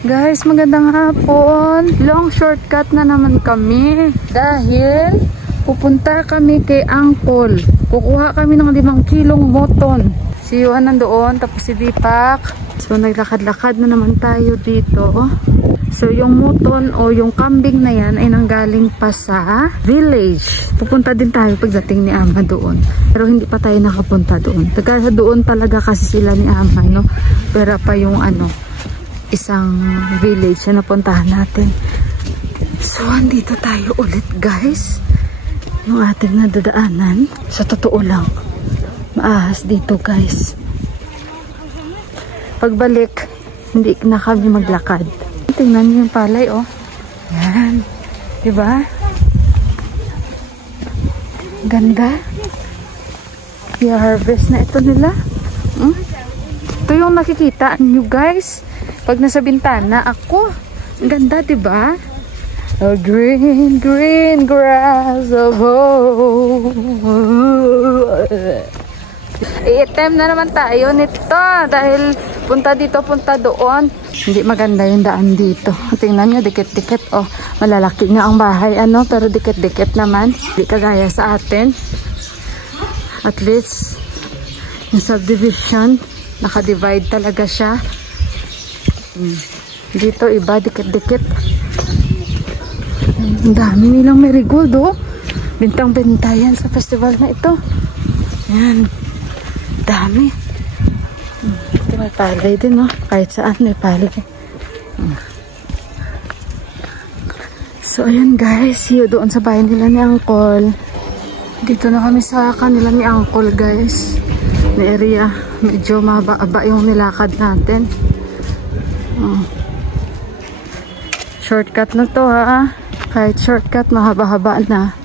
Guys, magandang hapon. Long shortcut na naman kami dahil pupunta kami kay Angkol. Kukuha kami ng 5 kilong moton. Si Yuan nandoon, tapos si Deepak. So naglakad-lakad na naman tayo dito. So yung moton o yung kambing na yan ay nanggaling pa sa village. Pupunta din tayo pagdating ni Ama doon. Pero hindi pa tayo nakapunta doon. Taga doon talaga kasi sila ni Ama, no? Pero pa yung isang village na napuntahan natin. So andito tayo ulit, guys. Yung ating nadadaanan. Sa totoo lang, maahas dito, guys. Pagbalik, hindi na kami maglakad. Tingnan niyo yung palay, oh. Yan. Diba? Ganda. I-harvest na ito nila. Ito yung nakikita niyo, guys. Pag nasa bintana, ako. Ang ganda, diba? A green, green grass of hope. I-attempt na naman tayo nito dahil punta dito, punta doon. Hindi maganda yung daan dito. Tingnan nyo, dikit-dikit. Oh, malalaki nga ang bahay, pero dikit-dikit naman. Hindi kagaya sa atin. At least, yung subdivision, naka-divide talaga siya. Dito, iba, dikit-dikit. Ang dami nilang marigold, oh. Bintang-binta yan sa festival na ito. Yan. Dami. Ito may palay din, oh. Kahit saan may palay. So, ayan, guys. See you doon sa bahay nila ni Angkol. Dito na kami sa kanila ni Angkol, guys. Na area. Medyo mahaba-aba yung nilakad natin. Shortcut na to, ha. Kahit shortcut, mahaba-haba na.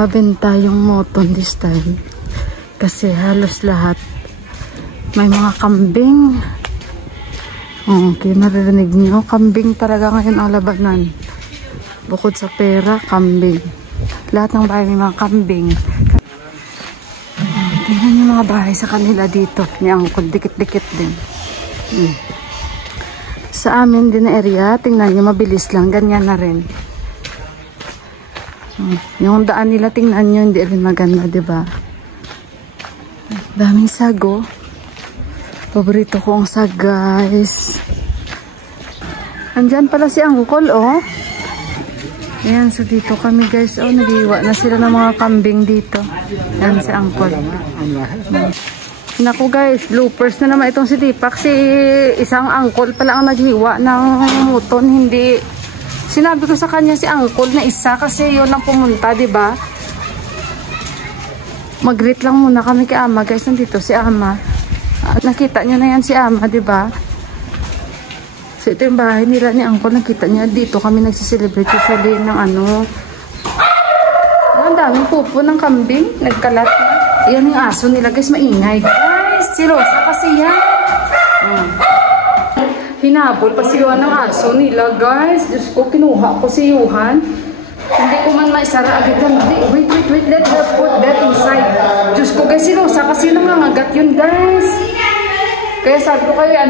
Mabenta yung moton this time. Kasi halos lahat may mga kambing. Okay, naririnig nyo. Kambing talaga ngayon ang labanan. Bukod sa pera, kambing. Lahat ng bahay may mga kambing. Tingnan yung mga bahay sa kanila dito. Ni Angkol, dikit-dikit din. Sa amin din na area, tingnan nyo, mabilis lang. Ganyan na rin. Yung daan nila, tingnan nyo, hindi rin maganda, diba? Daming sago. Paborito ko ang sag, guys. Andyan pala si Angkol, oh. Ayan, so dito kami, guys. Oh, nag-iwa na sila ng mga kambing dito. Ayan si Angkol. Naku, guys, bloopers na naman itong si Deepak. Si isang Angkol pala ang naghiwa ng moton. Hindi. Sinabi ko sa kanya si Angkol na isa kasi yun ang pumunta, diba? Mag-greet lang muna kami kay Ama, guys. Nandito si Ama. Nakita nyo na yan si Ama, diba? So ito yung bahay nila ni Angkol. Nakita niya dito kami nagsiselebrate usually ng ang daming pupo ng kambing. Nagkalat na. Yan yung aso nila, guys. Maingay. Guys, si Rosa kasi yan. Hinabol pa si Yuhan ng aso nila, guys. Diyos ko, kinuha ko si Yuhan. Hindi ko man maisara agad yan. Wait. Let her put that inside. Diyos ko, guys, si Rosa kasi nangangagat yun, guys. Kaya sabi ko kayo,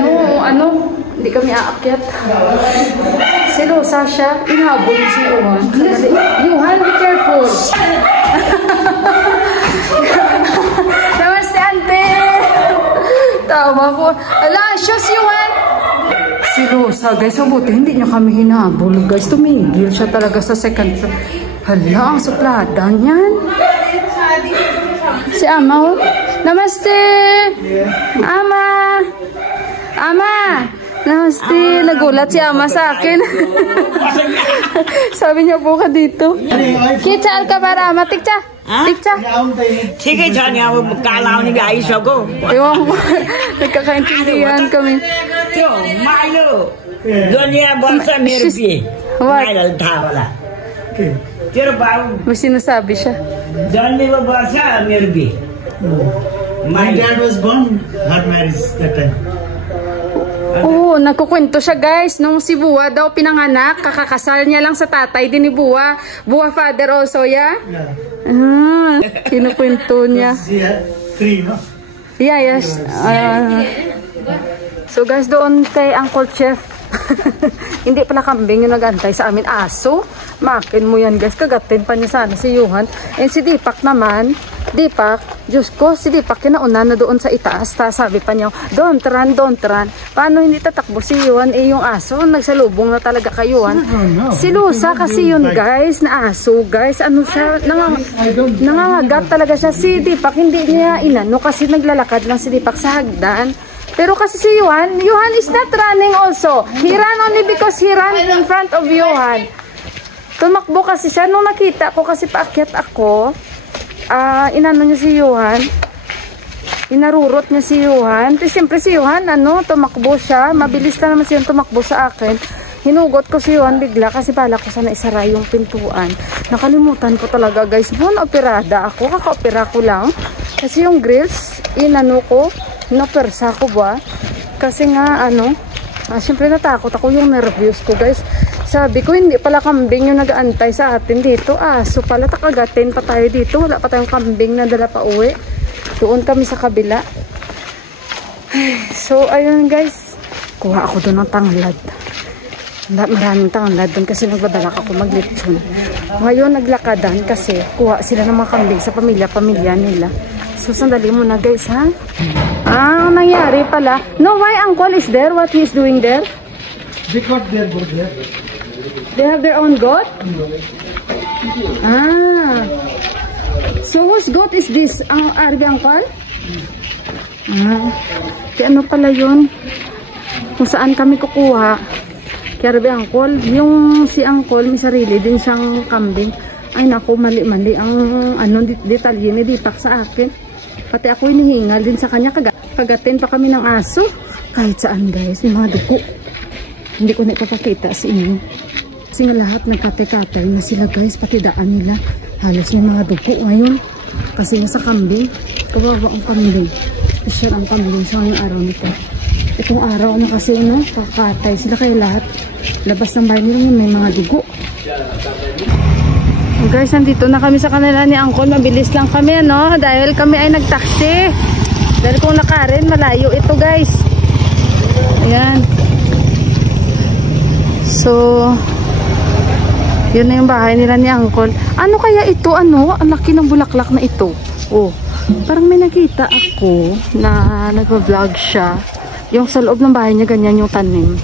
hindi kami aakyat. Si Rosa siya, inabol si Yuhan. Yuhan, be careful. Namaste, ante. Tama po. Ala, shows Yuhan. Si Rosa, guys, mabuti hindi niya kami hinabol, guys. Tumigil siya talaga sa second. Hala, ang suplada niyan. Si Ama, oh. Namaste. Ama. Namaste. Nagulat si Ama sa akin. Sabi niya po ka dito. Kita ka para Ama, tikcha. Tikcha. Sige, Johnny, ako kalaw ni guys ako. Ewan ko. Nagkakaintindihan kami. Yo, Milo. Dunia bonsa mirbi. Milo tawala. Pero bago. May sinasabi siya. Johnny wa bonsa mirbi. My dad was born, her marriage that time. Oo, nagkukwento siya, guys. Nung si Buwa daw pinanganak, kakakasal niya lang sa tatay din ni Buwa. Buwa father also, yeah? Kinukwento niya. She had 3, no? Yeah, yes. So guys, doon kay Uncle Chef. Hindi pala kambing yung nag-antay sa amin. Aso. Makin mo yan guys. Kagatin pa niya sana si Johan. And si Deepak naman. Deepak, Diyos ko, si Deepak kinauna na doon sa itaas. Sabi pa niya, don't run, don't run. Paano hindi tatakbo si Johan? Eh yung aso, nagsalubong na talaga kay Johan. Si Lusa kasi yun guys, na aso guys. Ano siya, nangangagat talaga siya. Si Deepak, hindi niya inano kasi naglalakad lang si Deepak sa hagdan. Pero kasi si Johan is not running also. He ran only because he ran in front of Johan. Tumakbo kasi siya. Nung nakita ko kasi paakyat ako, inano niya si Johan. Inarurot niya si Johan. Pero siyempre si Johan, tumakbo siya. Mabilis na naman siya tumakbo sa akin. Hinugot ko si Johan bigla kasi bala ko sana isara yung pintuan. Nakalimutan ko talaga guys. Operada ako. Kaka-opera ko lang. Kasi yung grills, inano ko. Napersa ko ba? Kasi nga siyempre natakot ako yung nervous ko guys. Sabi ko hindi pala kambing yung nag-aantay sa atin dito. So pala takagatin pa tayo dito. Wala pa tayong kambing na dala pa uwi. Doon kami sa kabila. So ayun guys. Kuha ako doon ng tanglad. Maraming tanglad doon kasi nagbabalak ako maglitsyon. Ngayon naglakadan kasi kuha sila ng mga kambing sa pamilya nila. So sandali muna guys ha. Ang nangyari pala. No, why Uncle is there? What he is doing there? They got their goat there. They have their own goat? So whose goat is this? Ang Arby Uncle? Kaya ano pala yun? Kung saan kami kukuha? Kaya Arby Uncle, yung si Uncle, may sarili din siyang kambing. Ay naku, mali-mali ang detalye ni Deepak sa akin. Pati ako hinihingal din sa kanya. Kagatin pa kami ng aso. Kahit saan guys, may mga dugo. Hindi ko na ipapakita sa inyo. Kasi nga lahat nagkate-katay na sila guys. Pati daan nila. Halos may mga dugo ngayon. Kasi nga sa kambing. Kawawa ang kambing. Special ang kambing sa ngayong araw nito. Itong araw na kasi kakatay sila kaya lahat. Labas ng bahay nila may mga dugo. Guys, nandito na kami sa kanila ni Uncle. Mabilis lang kami, dahil kami ay nagtaksi. Dahil kung nakarin, malayo ito, guys. Ayan. So, yun na yung bahay nila ni Uncle. Ano kaya ito, Ang laki ng bulaklak na ito. Oh, parang may nakita ako na nag-vlog siya. Yung sa loob ng bahay niya, ganyan yung tanim.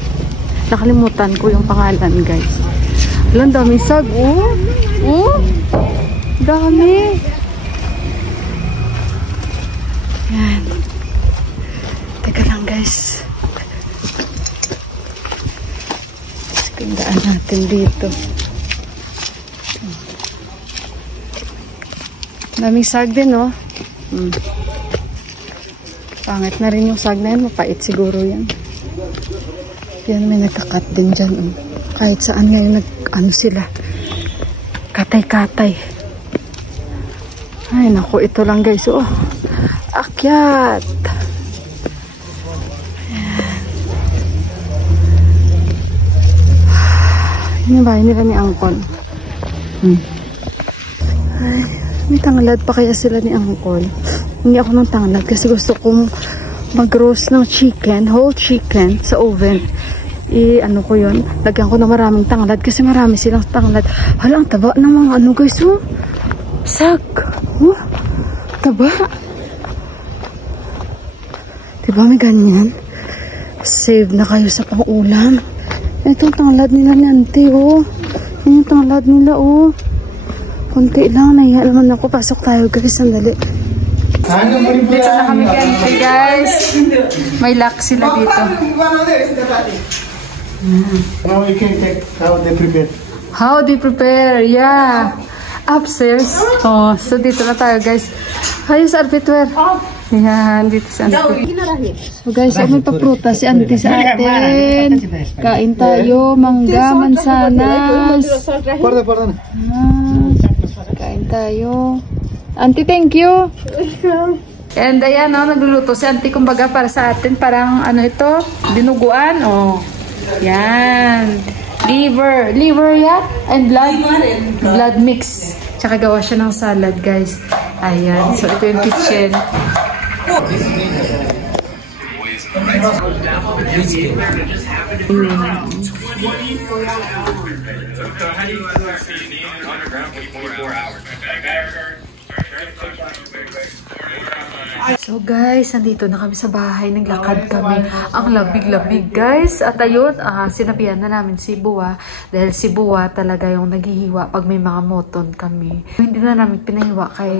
Nakalimutan ko yung pangalan, guys. Alam, dami sag, dami. Yan. Teka lang guys. Gandaan natin dito. Daming sag din, Pangit na rin yung sag na yan. Mapait siguro yan. Yan, may nagkakat din dyan, Kahit saan ngayon sila. Katay-katay. Ay, naku, ito lang guys. Akyat. Yan yung bahay nila ni Uncle. Ay, may tanglad pa kaya sila ni Uncle. Hindi ako ng tanglad kasi gusto kong mag-roast ng chicken, whole chicken sa oven. Ko yun, lagyan ko na maraming tanglad kasi marami silang tanglad. Hala, ang taba ng mga guys, sag. Taba. Diba may ganyan? Save na kayo sa pang-ulam. Ito ang tanglad nila ni auntie, Yan yung tanglad nila, Kunti lang, nahiya naman ako. Pasok tayo guys, sandali. Dito na kami kay guys. May lock sila dito. Now we can take how they prepare. How they prepare, yeah. Upstairs. So dito na tayo guys. Ayos, Arbitwer. Yan, dito si auntie. So guys, may papruta si auntie sa atin. Kain tayo, mangga, mansanas. Kain tayo. Auntie, thank you. And ayan, nagluluto si auntie kumbaga para sa atin. Parang ito, dinuguan. Yan. Liver yan. And blood. Blood mix. Tsaka gawa siya ng salad, guys. Ayan. So, ito yung kitchen. So guys, nandito na kami sa bahay. Naglakad kami. Ang labig-labig guys. At ayun, sinabihan na namin si Buwa. Dahil si Buwa talaga yung naghihiwa pag may mga moton kami. Hindi na namin pinahiwa kay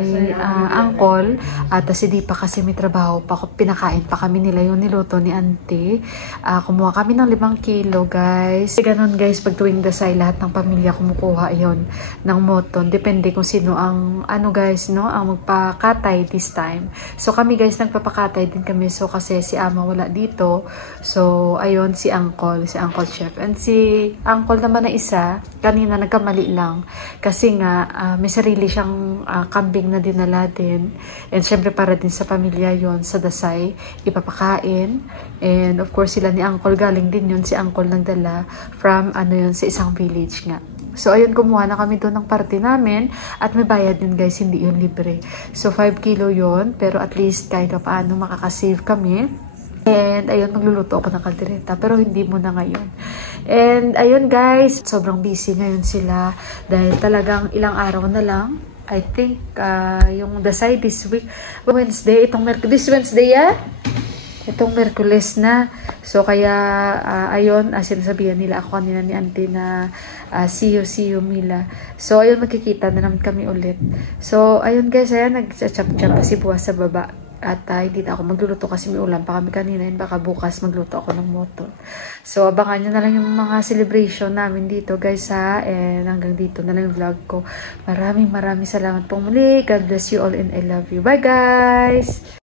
Uncle. At si Dipa kasi may trabaho pa. Pinakain pa kami nila yung niluto ni Auntie. Kumuha kami ng 5 kilo guys. Ganon guys, pag tuwing dasay, lahat ng pamilya kumukuha yon ng moton. Depende kung sino ang guys, no, ang magpakatay this time. So kami guys, nagpapakatay din kami. So kasi si Ama wala dito. So ayun, si Uncle Chef. And si Uncle naman na isa, kanina nagkamali lang. Kasi nga, may sarili siyang kambing na dinala din. And syempre para din sa pamilya yon sa Dasay, ipapakain. And of course sila ni Uncle, galing din yun. Si Uncle nagdala from sa isang village nga. So, ayun, kumuha na kami doon ng party namin. At may bayad din guys, hindi yun libre. So, 5 kilo yun. Pero at least kahit paano makakasave kami. And ayun, magluluto ako ng kaldereta. Pero hindi muna ngayon. And ayun guys, sobrang busy ngayon sila. Dahil talagang ilang araw na lang. I think yung Dasay this week. Wednesday, this Wednesday itong Merkules na. So, kaya, ayun, sinasabihan nila ako kanina ni Auntie na see you, Mila. So, ayun, magkikita na naman kami ulit. So, ayun guys, nag-chop-chop si Buwa sa baba. At hindi na ako magluluto kasi may ulam pa kami kanina. And baka bukas magluto ako ng moto. So, abangan nyo na lang yung mga celebration namin dito guys And hanggang dito na lang yung vlog ko. Maraming salamat po muli. God bless you all and I love you. Bye guys!